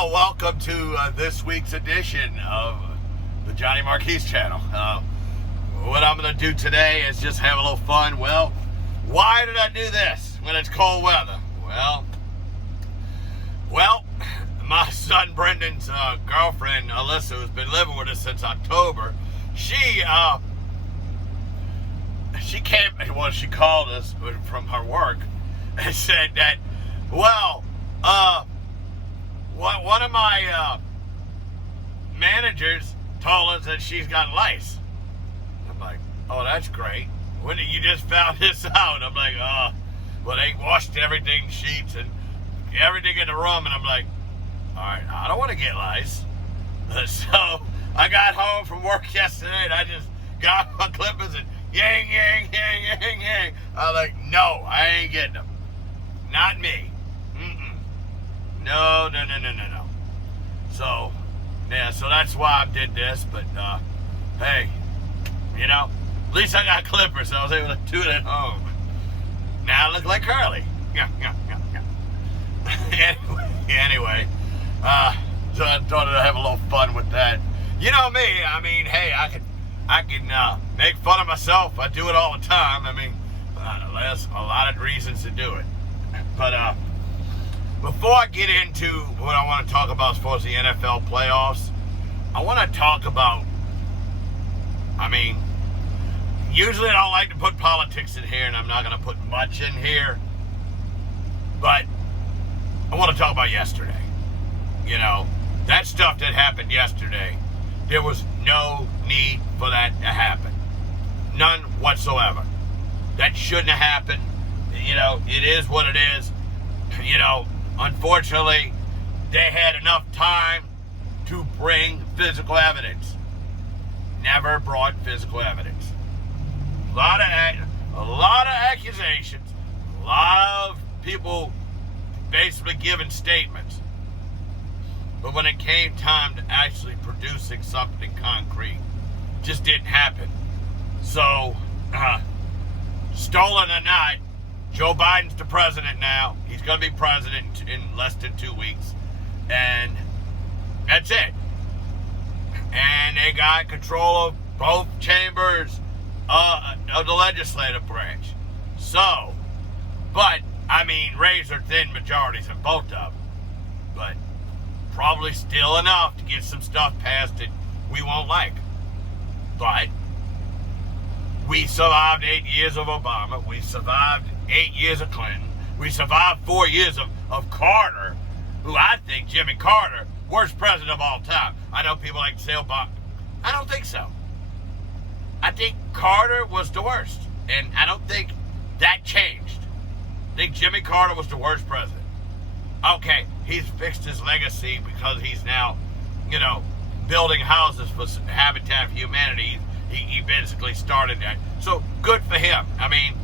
Well, welcome to this week's edition of the Johnny Marquise channel. What I'm going to do today is just have a little fun. Well, why did I do this when it's cold weather? Well, my son Brendan's girlfriend, Alyssa, who's been living with us since October, she came, well, she called us from her work and said that, well, one of my managers told us that she's got lice. I'm like, oh, that's great. When did you just found this out? I'm like, well, they washed everything, sheets and everything in the room, and I'm like, all right, I don't want to get lice. So I got home from work yesterday, and I just got my clippers and yang, yang, yang, yang, yang. I'm like, no, I ain't getting them. Not me. No. So, yeah, so that's why I did this, but, hey, you know, at least I got clippers, so I was able to do it at home. Now I look like Curley. Anyway, so I thought I'd have a little fun with that. You know me, I mean, hey, I can make fun of myself. I do it all the time. I mean, there's a lot of reasons to do it. But, before I get into what I want to talk about as far as the NFL playoffs, I want to talk about, I mean, usually I don't like to put politics in here, and I'm not going to put much in here, but I want to talk about yesterday. You know, that stuff that happened yesterday, there was no need for that to happen. None whatsoever. That shouldn't have happened. You know, it is what it is. You know, unfortunately, they had enough time to bring physical evidence. Never brought physical evidence. A lot of accusations. A lot of people basically giving statements. But when it came time to actually producing something concrete, it just didn't happen. So, stolen or not, Joe Biden's the president now. He's going to be president in less than 2 weeks. And that's it. And they got control of both chambers of the legislative branch. So, but, I mean, razor-thin majorities in both of them. But probably still enough to get some stuff passed that we won't like. But we survived 8 years of Obama. We survived 8 years of Clinton. We survived 4 years of Carter, who I think, Jimmy Carter, worst president of all time. I know people like to say Obama. I don't think so. I think Carter was the worst. And I don't think that changed. I think Jimmy Carter was the worst president. Okay, he's fixed his legacy because he's now, you know, building houses for Habitat for Humanity. He basically started that. So, good for him. I mean,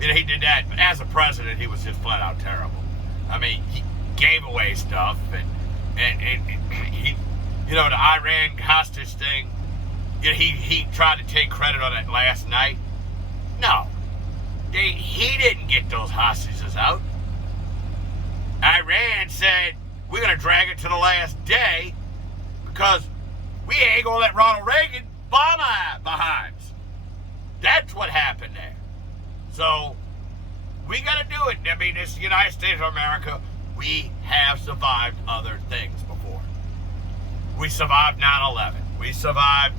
you know, he did that. But as a president, he was just flat out terrible. I mean, he gave away stuff. And he, you know, the Iran hostage thing, you know, he tried to take credit on it last night. No. He didn't get those hostages out. Iran said, we're going to drag it to the last day because we ain't going to let Ronald Reagan bomb our behinds. That's what happened there. So, we got to do it. I mean, it's the United States of America. We have survived other things before. We survived 9/11. We survived,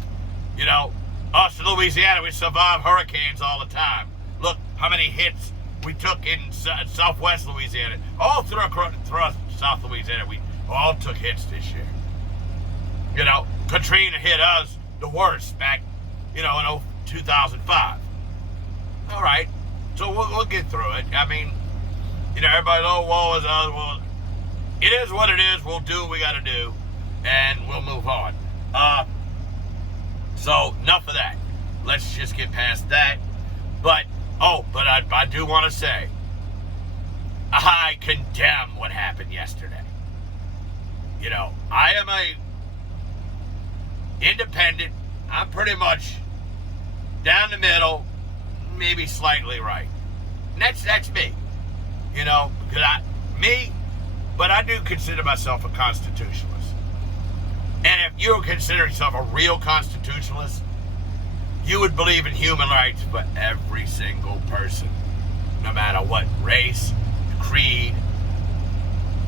you know, us in Louisiana, we survived hurricanes all the time. Look how many hits we took in southwest Louisiana. All through South Louisiana, we all took hits this year. You know, Katrina hit us the worst back, you know, in 2005. All right, so we'll get through it. I mean, you know, everybody, woe is us. Well, it is what it is. We'll do what we got to do, and we'll move on. So, enough of that. Let's just get past that. But I do want to say, I condemn what happened yesterday. You know, I am a independent. I'm pretty much down the middle, maybe slightly right. And that's me. You know, because but I do consider myself a constitutionalist. And if you consider yourself a real constitutionalist, you would believe in human rights for every single person, no matter what race, creed,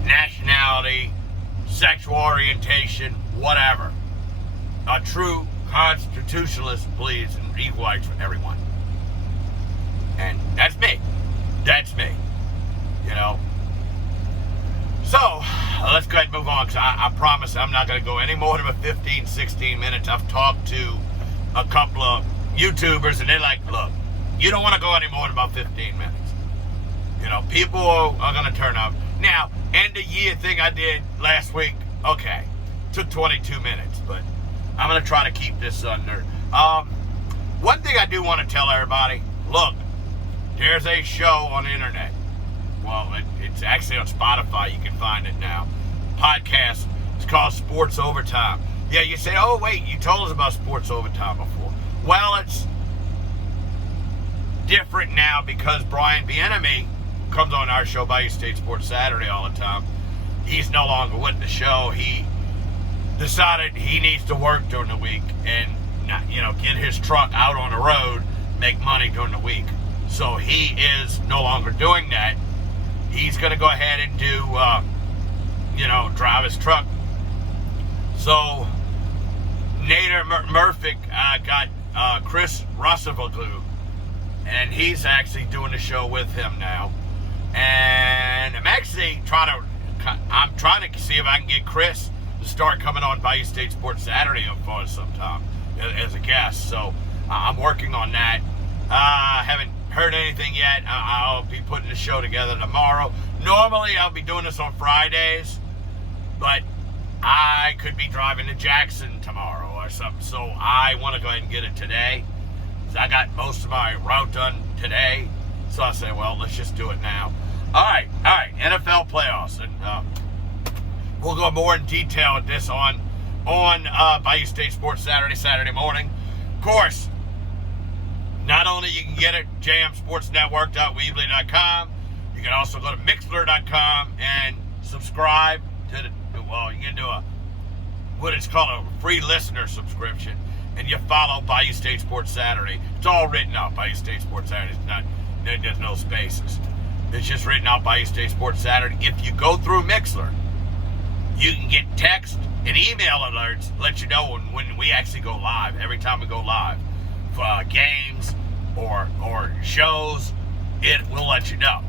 nationality, sexual orientation, whatever. A true constitutionalist believes in equal rights for everyone. And that's me. That's me. You know? So, let's go ahead and move on, because I promise I'm not going to go any more than 15, 16 minutes. I've talked to a couple of YouTubers, and they're like, look, you don't want to go any more than about 15 minutes. You know, people are going to turn up. Now, end of year thing I did last week, okay, took 22 minutes, but I'm going to try to keep this under. One thing I do want to tell everybody, look, there's a show on the internet. Well, it's actually on Spotify. You can find it now. Podcast. It's called Sports Overtime. Yeah, you say, oh, wait, you told us about Sports Overtime before. Well, it's different now because Brian Bienemy comes on our show, Bayou State Sports Saturday, all the time. He's no longer with the show. He decided he needs to work during the week and, you know, get his truck out on the road, make money during the week. So he is no longer doing that. He's going to go ahead and do, you know, drive his truck. So Nader Murphy got Chris Russavoglu, and he's actually doing the show with him now. And I'm actually trying to see if I can get Chris to start coming on Bayou State Sports Saturday for us sometime as a guest. So I'm working on that. Haven't heard anything yet. I'll be putting the show together tomorrow. Normally I'll be doing this on Fridays, but I could be driving to Jackson tomorrow or something, so I want to go ahead and get it today. I got most of my route done today, so I say, well, let's just do it now. All right, NFL playoffs, and we'll go more in detail with this on Bayou State Sports Saturday morning. Of course, not only you can get it jamsportsnetwork.weebly.com, you can also go to mixler.com and subscribe to the, well, you can do what is called a free listener subscription, and you follow Bayou State Sports Saturday. It's all written out, Bayou State Sports Saturday. It's not, there's no spaces. It's just written out, Bayou State Sports Saturday. If you go through Mixler, you can get text and email alerts, let you know when we actually go live, every time we go live. For games or shows, it will let you know.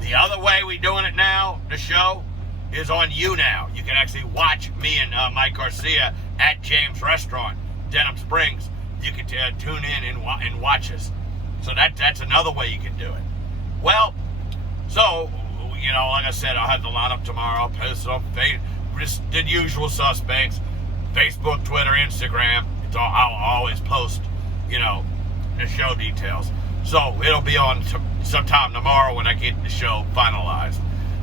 The other way we're doing it now, the show, is on YouNow. You can actually watch me and Mike Garcia at James Restaurant, Denham Springs. You can tune in and watch us. So that's another way you can do it. Well, so, you know, like I said, I'll have the lineup tomorrow. I'll post it on just the usual suspects, Facebook, Twitter, Instagram. I'll always post, you know, the show details. So it'll be on sometime tomorrow when I get the show finalized.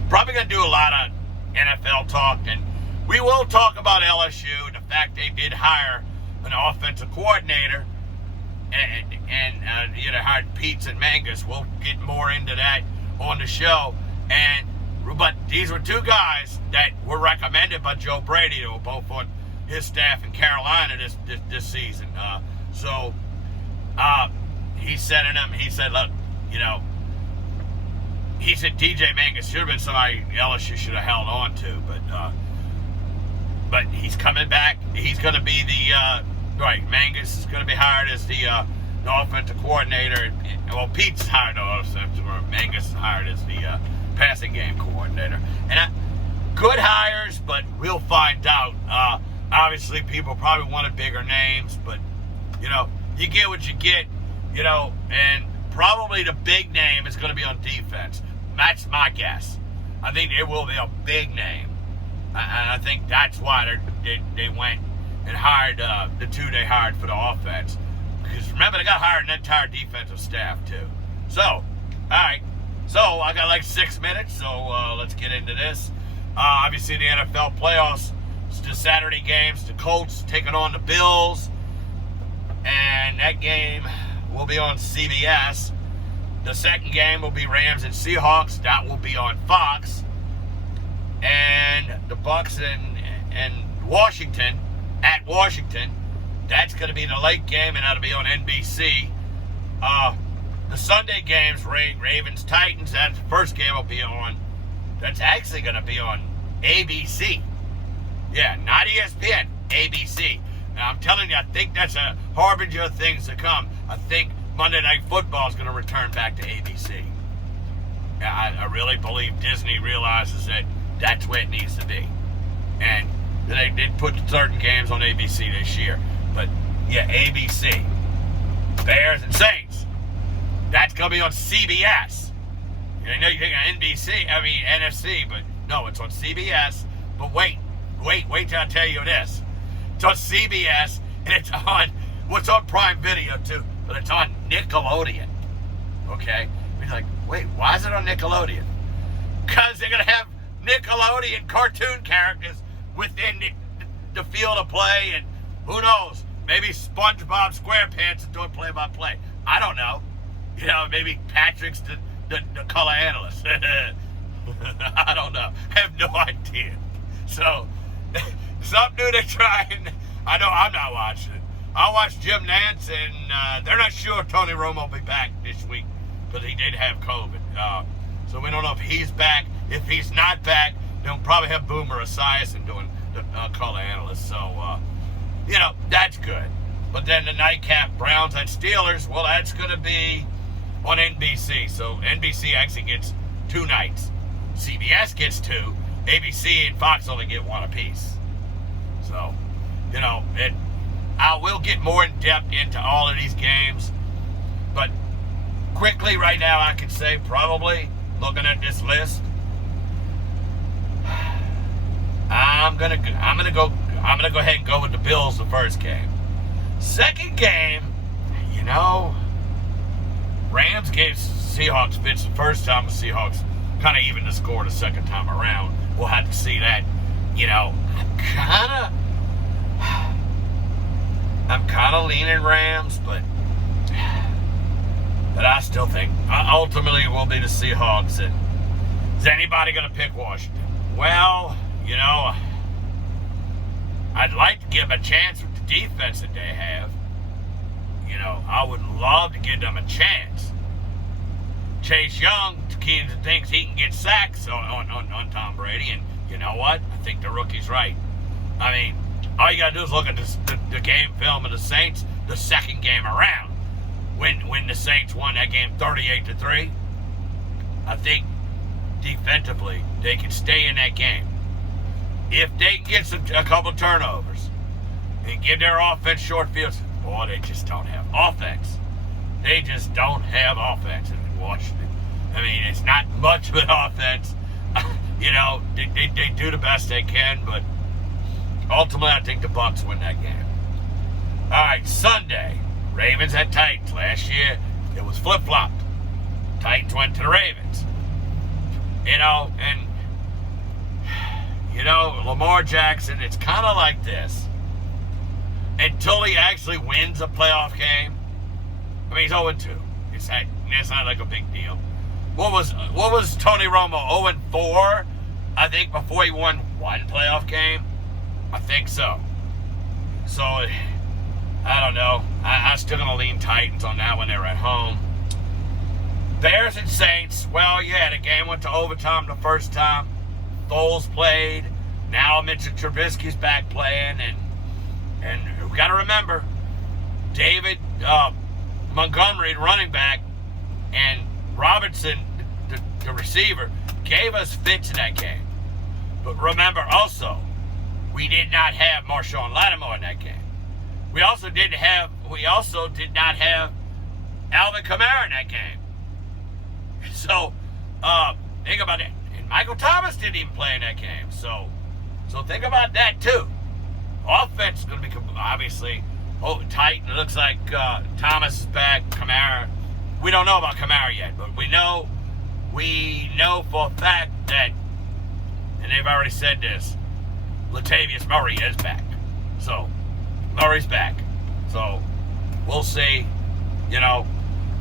Probably going to do a lot of NFL talk, and we will talk about LSU, the fact they did hire an offensive coordinator, and you know, hired Peets and Mangus. We'll get more into that on the show. But these were two guys that were recommended by Joe Brady. They were both on his staff in Carolina this season. He said to them, he said, look, you know, he said DJ Mangus should have been somebody LSU should have held on to, but he's coming back. He's going to be the Mangus is going to be hired as the offensive coordinator. Well, Pete's hired the offensive, or Mangus is hired as the passing game coordinator. And good hires, but we'll find out. Obviously, people probably wanted bigger names, but you know, you get what you get. You know, and probably the big name is going to be on defense. That's my guess. I think it will be a big name. And I think that's why they went and hired the two they hired for the offense. Because remember, they got hired an entire defensive staff, too. So, all right. So, I got like 6 minutes, so let's get into this. Obviously, the NFL playoffs, the Saturday games, the Colts taking on the Bills. And that game will be on CBS. The second game will be Rams and Seahawks. That will be on Fox. and the Bucks and Washington at Washington. That's going to be the late game, and that'll be on NBC. The Sunday games, Ravens Titans. That's the first game will be on. That's actually going to be on ABC. Yeah, not ESPN, ABC. Now, I'm telling you, I think that's a harbinger of things to come. I think Monday Night Football is going to return back to ABC. I really believe Disney realizes that that's where it needs to be. And they did put certain games on ABC this year. But, yeah, ABC. Bears and Saints. That's going to be on CBS. I know you think of NFC, but no, it's on CBS. But wait till I tell you this. It's on CBS, and it's on, what's on Prime Video, too, but it's on Nickelodeon. Okay? He's like, wait, why is it on Nickelodeon? Because they're going to have Nickelodeon cartoon characters within the field of play, and who knows, maybe SpongeBob SquarePants is doing play-by-play. I don't know. Maybe Patrick's the color analyst. I don't know. I have no idea. So, something new they're trying. I know I'm not watching it. I watched Jim Nantz, and they're not sure Tony Romo will be back this week because he did have COVID. So we don't know if he's back. If he's not back, they'll probably have Boomer Esiason doing the color analyst. So, that's good. But then the nightcap, Browns and Steelers, well, that's going to be on NBC. So NBC actually gets 2 nights. CBS gets 2. ABC and Fox only get 1 apiece. So, I will get more in depth into all of these games. But quickly right now, I could say probably looking at this list, I'm gonna go ahead and go with the Bills the first game. Second game, Rams gave Seahawks fits the first time. The Seahawks kind of even the score the second time around. We'll have to see that. I'm kind of leaning Rams, but I still think ultimately it will be the Seahawks. And is anybody going to pick Washington? Well, I'd like to give them a chance with the defense that they have. I would love to give them a chance. Chase Young thinks he can get sacks on Tom Brady, and you know what? I think the rookie's right. I mean, all you got to do is look at the game film of the Saints the second game around. When the Saints won that game 38-3, I think defensively they can stay in that game. If they can get a couple turnovers and give their offense short fields, boy, they just don't have offense. They just don't have offense in Washington. I mean, it's not much of an offense. They do the best they can, but ultimately I think the Bucks win that game. All right, Sunday, Ravens at Titans. Last year, it was flip-flopped. Titans went to the Ravens. Lamar Jackson, it's kind of like this. Until he actually wins a playoff game, I mean, he's 0-2. It's not like a big deal. What was Tony Romo, 0-4, I think, before he won 1 playoff game? I think so. So, I don't know. I'm still going to lean Titans on that when they're at home. Bears and Saints, well, yeah, the game went to overtime the first time. Foles played. Now Mitchell Trubisky's back playing, and we got to remember, David Montgomery, running back, and Robinson, the receiver, gave us fits in that game. But remember also, we did not have Marshawn Lattimore in that game. We also did not have Alvin Kamara in that game. So, think about it. And Michael Thomas didn't even play in that game. So think about that too. Offense is going to be obviously tight. It looks like Thomas is back. Kamara, we don't know about Kamara yet, but we know for a fact that, and they've already said this, Latavius Murray is back. So Murray's back. So we'll see.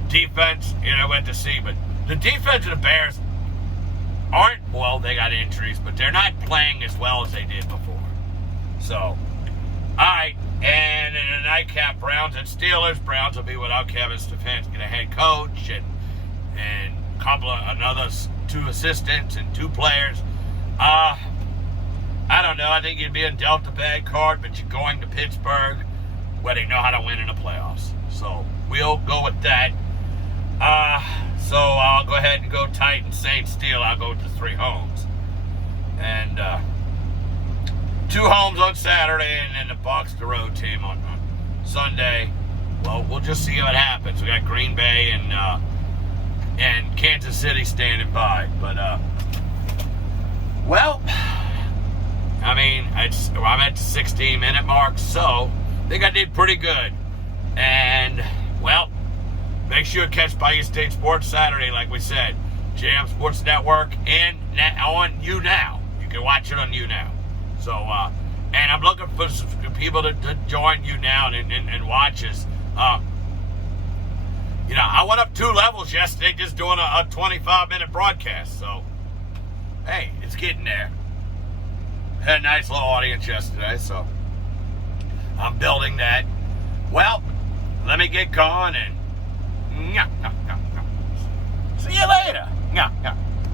Defense, went to see, but the defense of the Bears, they got injuries, but they're not playing as well as they did before. So, all right, and in the nightcap, Browns and Steelers. Browns will be without Kevin Stefanski, the head coach, and another 2 assistants and 2 players. I don't know. I think you'd be a Delta bad card, but you're going to Pittsburgh, where they know how to win in the playoffs. So we'll go with that. So I'll go ahead and go Titans, Saints, Steel. I'll go with the 3 homes. And 2 homes on Saturday, and then the Bucs, the road team on Sunday. Well, we'll just see what happens. We got Green Bay and Kansas City standing by. But, well, I mean, I'm at the 16-minute mark, so I think I did pretty good. And, well, make sure to catch Bayou State Sports Saturday, like we said. JM Sports Network and on YouNow. You can watch it on YouNow. So, and I'm looking for some people to join YouNow and watch us. I went up 2 levels yesterday just doing a 25-minute broadcast. So, hey, it's getting there. Had a nice little audience yesterday, so I'm building that. Well, let me get going and see you later.